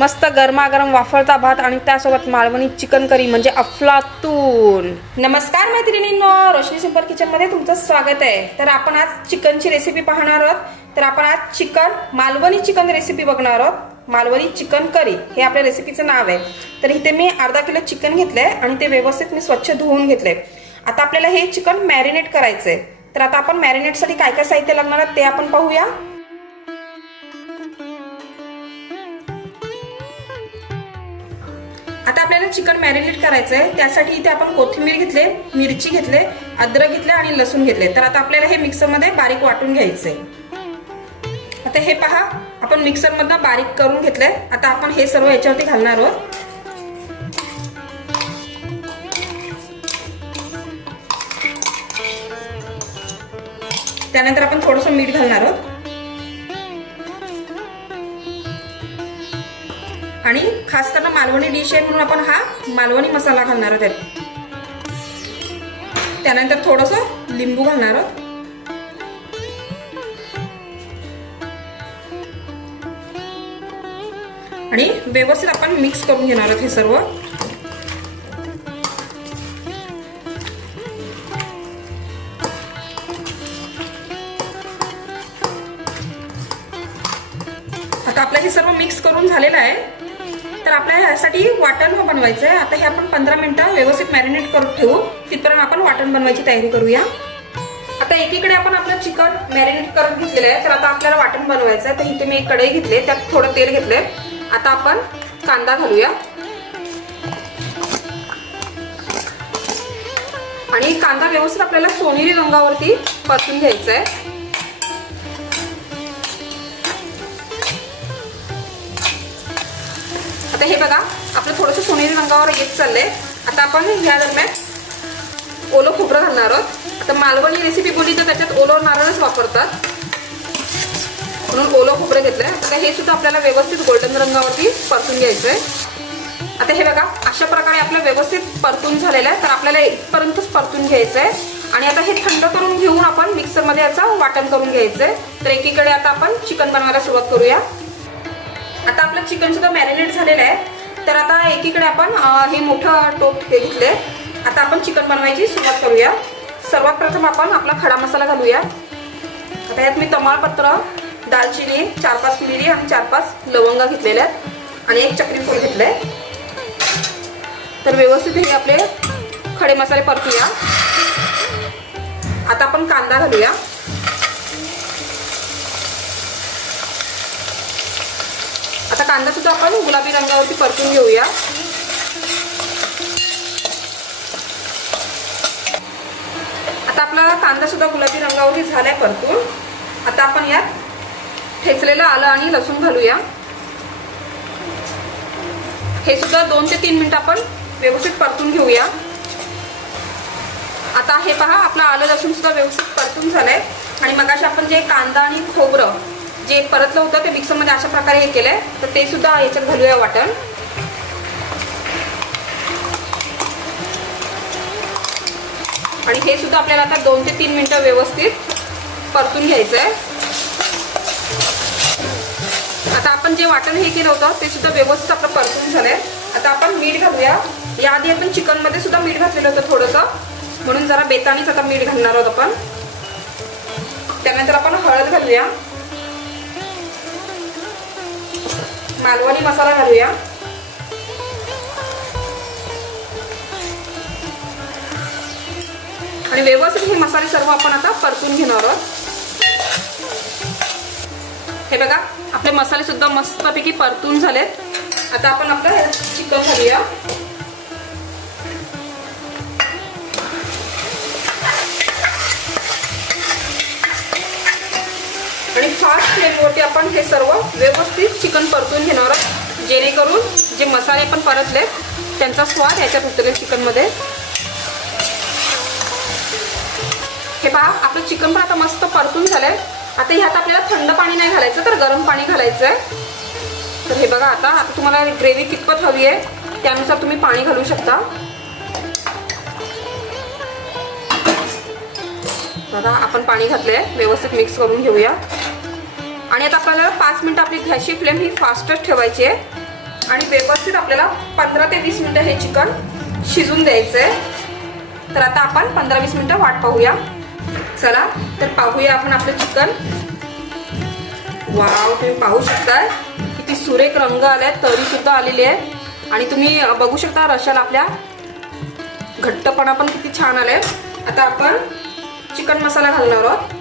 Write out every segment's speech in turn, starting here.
मस्त गरमागरम वाफळता भात आणि त्यासोबत मालवणी चिकन करी म्हणजे अफलातून. नमस्कार मैत्रिणींनो रोशनी सिंपल किचनमध्ये तुमचं स्वागत आहे. तर आपण आज चिकनची रेसिपी पाहणार आहोत. तर आपण आज चिकन मालवणी चिकन रेसिपी बघणार आहोत. मालवणी चिकन करी हे आपल्या रेसिपीचं नाव आहे. तर इथे मी अर्धा किलो चिकन घेतलंय आणि ते व्यवस्थित मी स्वच्छ धुवून घेतले आता आपल्याला हे चिकन मॅरिनेट करायचंय. तर आता आपण मॅरिनेटसाठी काय काय साहित्य लागणार ते आपण पाहूया. आता आपल्याला चिकन मॅरिनेट करायचं आहे त्यासाठी इथे आपण कोथिंबीर घेतले मिरची घेतले अद्रक घेतले आणि लसूण घेतले. तर आता आपल्याला हे मिक्सरमध्ये बारीक वाटून घ्यायचंय. आता हे पहा आपण मिक्सरमधनं बारीक करून घेतलंय. आता आपण हे सर्व याच्यावरती घालणार आहोत. त्यानंतर आपण थोडंसं मीठ घालणार आहोत. आणि खास करून मालवणी डिश आहे म्हणून आपण हा मालवणी मसाला घालणार आहोत त्यात. त्यानंतर थोडस लिंबू घालणार आहोत. आणि व्यवस्थित आपण मिक्स करून घेणार आहोत हे सर्व. आता आपलं हे सर्व मिक्स करून झालेलं आहे. तर आपल्याला यासाठी वाटण बनवायचं आहे आता हे आपण पंधरा मिनटं व्यवस्थित मॅरिनेट करून ठेवू. तिथपर्यंत आपण वाटण बनवायची तयारी करूया. आता एकीकडे आपण आपलं चिकन मॅरिनेट करून घेतलेलं आहे. तर आता आपल्याला वाटण बनवायचं आहे तर इथे मी एक कढई घेतले. त्यात थोडं तेल घेतलंय. आता आपण कांदा घालूया. आणि कांदा व्यवस्थित आपल्याला सोनेरी रंगावरती परतून घ्यायचा आहे आता हे बघा आपलं थोडंसं सोनेरी रंगावर येत चाललंय. आता आपण ह्या दरम्यान ओलं खोबरं घालणार आहोत. आता मालवणी रेसिपी बोलली तर त्याच्यात ओलं नारळच वापरतात. म्हणून ओलं खोबरं घेतलंय. आता हे सुद्धा आपल्याला व्यवस्थित गोल्डन रंगावरती परतून घ्यायचंय. आता हे बघा अशा प्रकारे आपलं व्यवस्थित परतून झालेलं आहे. तर आपल्याला इथपर्यंतच परतून घ्यायचं आहे आणि आता हे थंड करून घेऊन आपण मिक्सरमध्ये याचं वाटण करून घ्यायचं आहे तर एकीकडे आता आपण चिकन बनवायला सुरुवात करूया. आता आपलं चिकन सुद्धा मॅरिनेट झालेलं आहे. तर आता एकीकडे आपण हे मोठं टोप हे घेतले. आता आपण चिकन बनवायची सुरुवात करूया. सर्वात प्रथम आपण आपला खडा मसाला घालूया. आता यात मी तमालपत्र दालचिनी चार पाच मिरी आणि चार पाच लवंगा घेतलेल्या आहेत. आणि एक चक्री फूल घेतलंय. तर व्यवस्थित हे आपले खडे मसाले परतूया. आता आपण कांदा घालूया. आता कांदा सुद्धा आपण गुलाबी रंगावरती परतून घेऊया. आता आपला कांदा सुद्धा गुलाबी रंगावरती झालाय परतून. आता आपण यात ठेचलेलं आलं आणि लसूण घालूया. हे सुद्धा दोन ते तीन मिनिटं आपण व्यवस्थित परतून घेऊया. आता हे पहा आपलं आलं लसूण सुद्धा व्यवस्थित परतून झालंय. आणि मगाशी आपण जे कांदा आणि खोबरं जे परतलं होतं ते मिक्सरमध्ये अशा प्रकारे हे केलंय. तर ते सुद्धा याच्यात घालूया वाटण. आणि हे सुद्धा आपल्याला आता दोन ते तीन मिनटं व्यवस्थित परतून घ्यायचं आहे आता आपण जे वाटण हे केलं होतं ते सुद्धा व्यवस्थित आपलं परतून झालंय. आता आपण मीठ घालूया. याआधी आपण चिकनमध्ये सुद्धा मीठ घातलेलं होतं थोडंसं. म्हणून जरा बेतानीच आता मीठ घालणार आहोत आपण. त्यानंतर आपण हळद घालूया. मालवणी मसाला घालूया. आणि व्यवस्थित हे मसाले सर्व आपण आता परतून घेणार आहोत. हे बघा आपले मसाले सुद्धा मस्तपैकी परतून झालेत. आता आपण आपलं चिकन घालूया. फास्ट फ्लेमवरती आपण हे सर्व व्यवस्थित चिकन परतून घेणार आहोत. जेणेकरून जे मसाले आपण परतले त्यांचा स्वाद याच्यात उतरेल चिकनमध्ये. हे पहा आपलं चिकन पण आता मस्त परतून झालंय. आता ह्यात आपल्याला थंड पाणी नाही घालायचं तर गरम पाणी घालायचं आहे तर हे बघा आता आता तुम्हाला ग्रेव्ही कितपत हवी आहे त्यानुसार तुम्ही पाणी घालू शकता. बघा आपण पाणी घातलंय व्यवस्थित मिक्स करून घेऊया. आणि आता आपल्याला पाच मिनटं आपली घ्याची फ्लेम ही फास्टच ठेवायची आहे. आणि व्यवस्थित आपल्याला पंधरा ते वीस मिनटं हे चिकन शिजून द्यायचं आहे तर आता आपण पंधरा वीस मिनटं वाट पाहूया. चला तर पाहूया आपण आपलं चिकन. वाव तुम्ही पाहू शकता किती सुरेख रंग आलाय तरी सुद्धा आलेली आहे. आणि तुम्ही बघू शकता रशाला आपल्या घट्टपणा पण किती छान आलाय. आता आपण चिकन मसाला घालणार आहोत.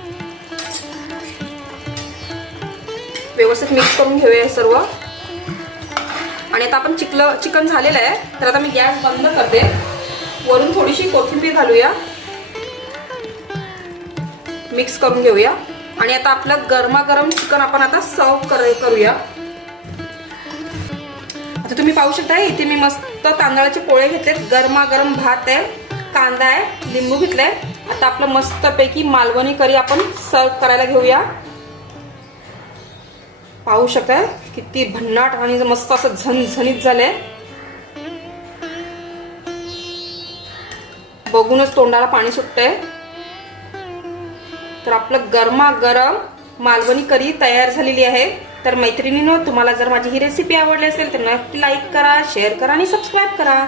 व्यवस्थित मिक्स करून घेऊया हे सर्व. आणि आता आपण चिकलं चिकन झालेलं आहे. तर आता मी गॅस बंद करते. वरून थोडीशी कोथिंबीर घालूया. मिक्स करून घेऊया. आणि आता आपलं गरमागरम चिकन आपण आता सर्व कर करूया. आता तुम्ही पाहू शकता इथे मी मस्त तांदळाचे पोळे घेतले गरमागरम भात आहे कांदा आहे लिंबू घेतलाय. आता आपलं मस्तपैकी मालवणी करी आपण सर्व करायला घेऊया. पाहू शकता किती भन्नाट आणि मस्त असं झणझणीत झालंय. बघूनच तोंडाला पाणी सुटतंय. तर आपलं गरमागरम मालवणी करी तयार झालेली आहे. तर मैत्रिणीनो तुम्हाला जर माझी ही रेसिपी आवडली असेल तर नक्की लाईक करा शेअर करा आणि सबस्क्राईब करा.